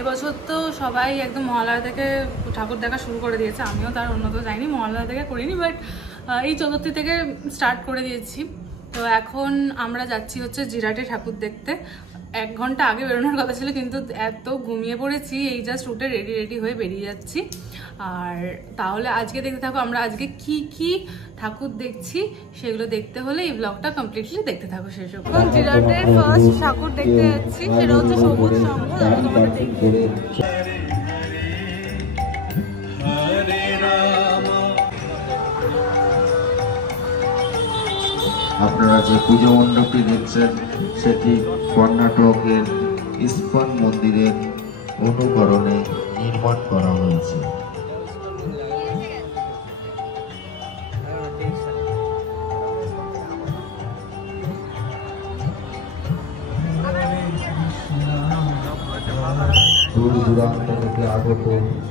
এবছর তো সবাই একদম মহালয়া থেকে ঠাকুর দেখা শুরু করে দিয়েছে, আমিও তার অন্যত যাইনি, মহালয়া থেকে করিনি, বাট এই চতুর্থী থেকে স্টার্ট করে দিয়েছি। তো এখন আমরা যাচ্ছি হচ্ছে জিরাটে ঠাকুর দেখতে। 1 ঘন্টা আগে বেরোনোর কথা ছিল, কিন্তু এত ঘুমিয়ে পড়েছি, এই জাস্ট উঠে রেডি হয়ে বেরিয়ে যাচ্ছি। আর তাহলে আজকে দেখতে থাকো আমরা আজকে কি কি ঠাকুর দেখছি, সেগুলো দেখতে হলে এই ব্লগটা কমপ্লিটলি দেখতে থাকো শেষ অবধি। এখন জিরাটের ফার্স্ট ঠাকুর দেখতে যাচ্ছি, সেটা হচ্ছে সবুজ শঙ্খ। আপনারা যে পুজো মণ্ডপটি দেখছেন সেটি কর্ণাটকের ইস্কন মন্দিরের অনুকরণে নির্মাণ করা হয়েছে। দূর দূরান্ত থেকে আগত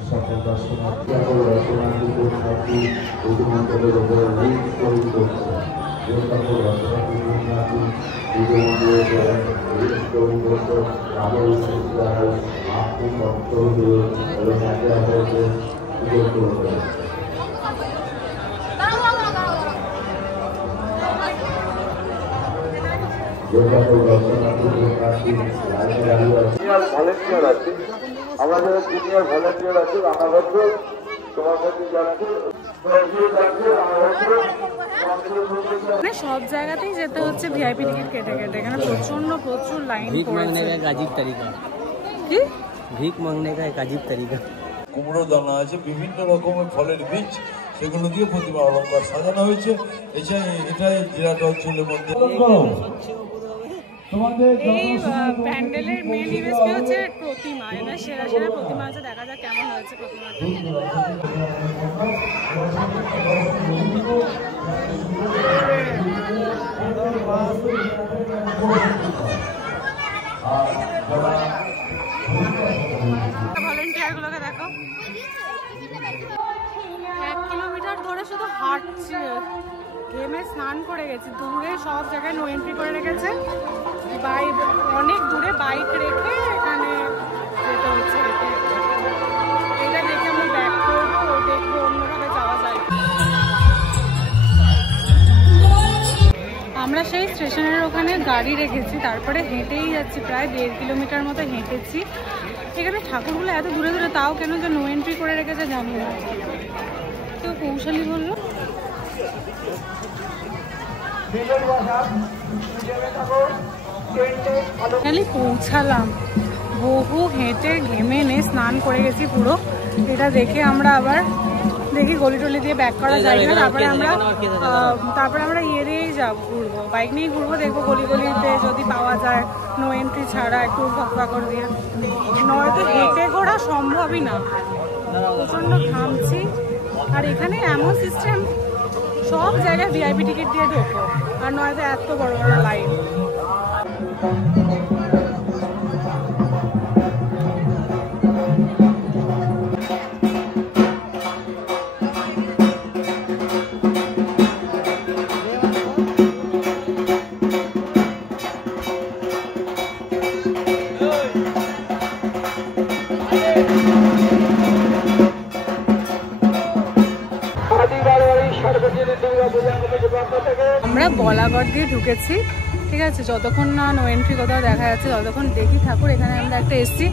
সকল দর্শনার্থী মন্ডলের উপরে করছে। ভলেন্টিয়ার আছে, আমাদের সিনিয়র ভলেন্টিয়ার আছে, রানাঘাট সব জায়গাতেই যেতে হচ্ছে ভিআইপি টিকিট কেটে কেটে। এখানে প্রচুর লাইন পড়েছে। কি ভিক মাংনে কা এক আজীব তরিকা। কুমড়ো দানা আছে, বিভিন্ন রকমের ফলের বীজ, সেগুলো দিয়ে প্রতিমা অলঙ্কার সাজানো হয়েছে। এটাই জিরাট অঞ্চলের মধ্যে এই প্যান্ডেলের মেন ইউএসপি হচ্ছে প্রতিমা। এবার সেরা প্রতিমা আছে, দেখা যাক কেমন হয়েছে প্রতিমাটা। ভলেন্টিয়ার গুলোকে দেখো, 1 কিলোমিটার ধরে শুধু হাঁটছে। ঘেমে স্নান করে গেছে। দূরে সব জায়গায় নো এন্ট্রি করে রেখেছে, অনেক দূরে বাইক রেখে এখানে যেতে হচ্ছে। এটা দেখে আমি ব্যাক করবো, দেখবো অন্যভাবে যাওয়া যায়। আমরা সেই স্টেশনের ওখানে গাড়ি রেখেছি, তারপরে হেঁটেই যাচ্ছি, প্রায় 1.5 কিলোমিটার মতো হেঁটেছি। এখানে ঠাকুরগুলো এত দূরে দূরে, তাও কেন যে নো এন্ট্রি করে রেখেছে জানি না। তো কৌশলী বললো পৌঁছালাম। বহু হেঁটে ঘেমে স্নান করে গেছি পুরো। এটা দেখে আমরা আবার দেখি গলি টলি দিয়ে ব্যাক করা যায় না। তারপরে আমরা ইয়ে দিয়েই যাবো, ঘুরবো, বাইক নিয়েই ঘুরবো, দেখবো গলিতে যদি পাওয়া যায় নো এন্ট্রি ছাড়া একটু ফাঁকর দিয়ে। নয়তো হেঁটে ঘোরা সম্ভবই না, প্রচণ্ড ঘামছি। আর এখানে এমন সিস্টেম, সব জায়গায় ভিআইপি টিকিট দিয়ে ঢোকো, আর নয়তো এত বড় বড় লাইন। আমরা বলাগড় দিয়ে ঢুকেছি, ঠিক আছে। যতক্ষণ না নো এন্ট্রি কোথাও দেখা যাচ্ছে ততক্ষণ দেখি ঠাকুর। এখানে আমরা একটা এসছি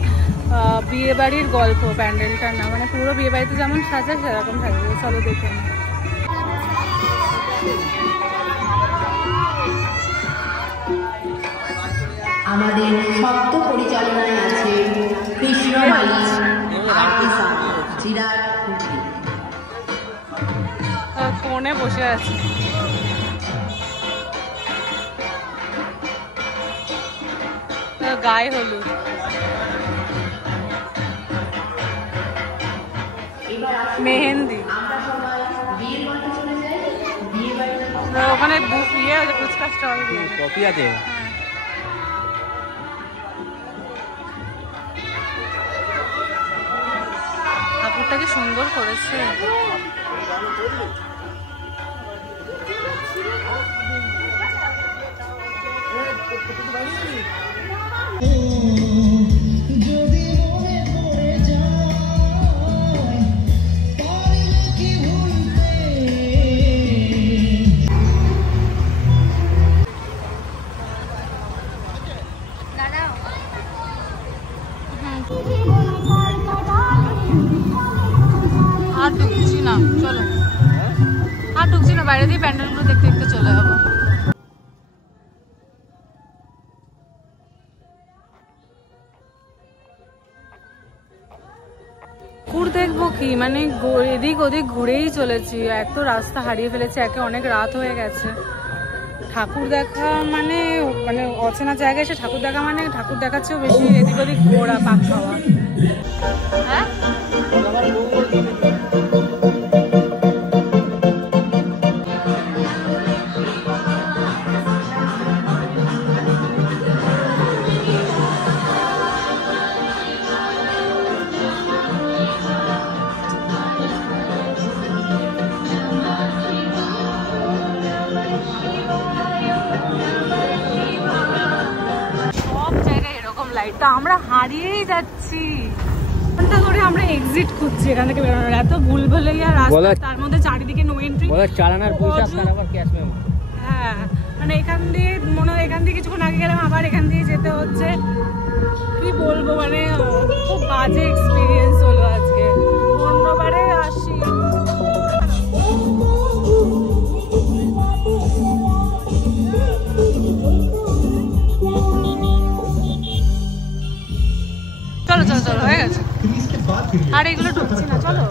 বিয়ে বাড়ির গল্প, প্যান্ডেলটার না, মানে পুরো বিয়ে বাড়িতে যেমন সাজায় সেরকম থাকবে। চলো দেখে নিই। আমাদের শব্দ পরিচালনায় আছে কৃষ্ণমালী জিরাট ফোনে বসে আছে। গায়ে হলুদ, মেহেন্দি, ওখানে ইয়ে ফুচকা স্টল দিয়ে কপি আছে। ঠাকুরটা কি সুন্দর করেছে। যদি না, চলো আর ঢুকছি না, বাইরে দিয়ে প্যান্ডেলগুলো দেখতে দেখতে চলে যাবো। ঠাকুর দেখবো কি, মানে এদিক ওদিক ঘুরেই চলেছি, এত রাস্তা হারিয়ে ফেলেছি, একে অনেক রাত হয়ে গেছে। ঠাকুর দেখা মানে মানে অচেনা জায়গায় এসে ঠাকুর দেখা মানে ঠাকুর দেখার চেয়েও বেশি এদিক ওদিক ঘোরা, পাক খাওয়া। হ্যাঁ লাইট তো আমরা হারিয়েই যাচ্ছি, ঘন্টা ধরে আমরা এক্সিট খুঁজছি এখান থেকে বেরোনোর, এত ভুলভালাইয়া রাস্তা, তার মধ্যে চারিদিকে নো এন্ট্রি, চালানোর পয়সা তারপর ক্যাশ মেমো। হ্যাঁ মানে এখান দিয়ে মনে হয় এখান দিয়ে কিছুক্ষণ আগে গেলাম, আবার এখান দিয়ে যেতে হচ্ছে, কি বলবো মানে খুব বাজে এক্সপিরিয়েন্স হলো আজকে, অন্যবারে আসি। চলো চলো চলো হয়ে গেছে, আর এগুলো ঢুকছি না, চলো।